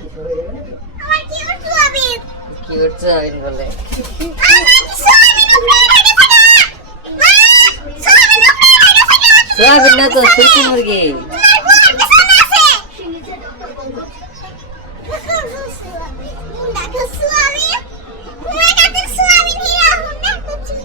আমার cute soybean. Cute soybean বলে। আমার সোয়াবিন উপরে রেখে থাকা। সোয়াবিন উপরে রেখে থাকা। সোয়াবিন না তো সুইটি মুরগি। তোমার গোয়ার পেছনে আছে। দেখো সোয়াবিন। তোমার কাছে সোয়াবিন হিরা হুন্ডা কুচি।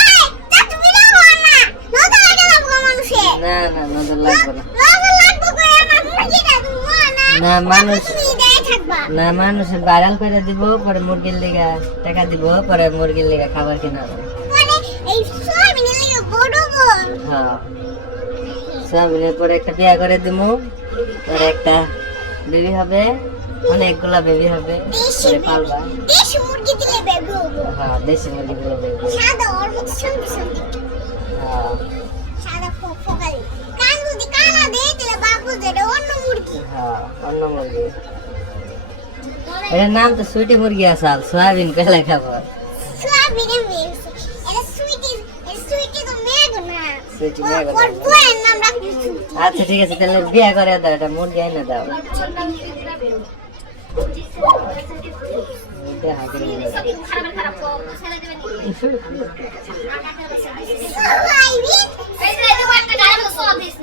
আয় তা তুমি না না। নদা লাগে না মানুষে। না না নজর লাগবে না। নজর লাগবে কই আমার মুরগিটা তুমি না। না মানুষ তুমি দেয় থাকবা। না মানুষের ভাইরাল করে দিব পরে মুরগির লিগা টাকা দিব পরে মুরগির লিগা খাবার কিনা হবে। মানে এই সোয়াবিনের লাগে বড় বোন। হ্যাঁ সোয়াবিনের পরে একটা বিয়া করে দিব পরে একটা বেবি হবে অনেকগুলা বেবি হবে পরে পালবা। দেশি মুরগি দিলে বেবি হবে। হ্যাঁ দেশি মুরগি গুলো বেবি। সাদা ওর মতো সুন্দর সুন্দর। হ্যাঁ সাদা ফোকালি। কান যদি কালা দেয় তাহলে বাবু যেটা অন্য মুরগি। হ্যাঁ অন্য মুরগি। এর নাম তো সুইটি মুরগি আসাল সোয়াবিন পেলে খাবো। সোয়াবিনে মেয়েছে। সুইটি তো মেয়ে না। সুইটি মেয়ে গো। ওর বউয়ের নাম রাখবি সুইটি। আচ্ছা ঠিক আছে তাহলে বিয়া করে দাও এটা মুরগি এনে দাও। এটা হাতে নিয়ে যাও। সোয়াবিন।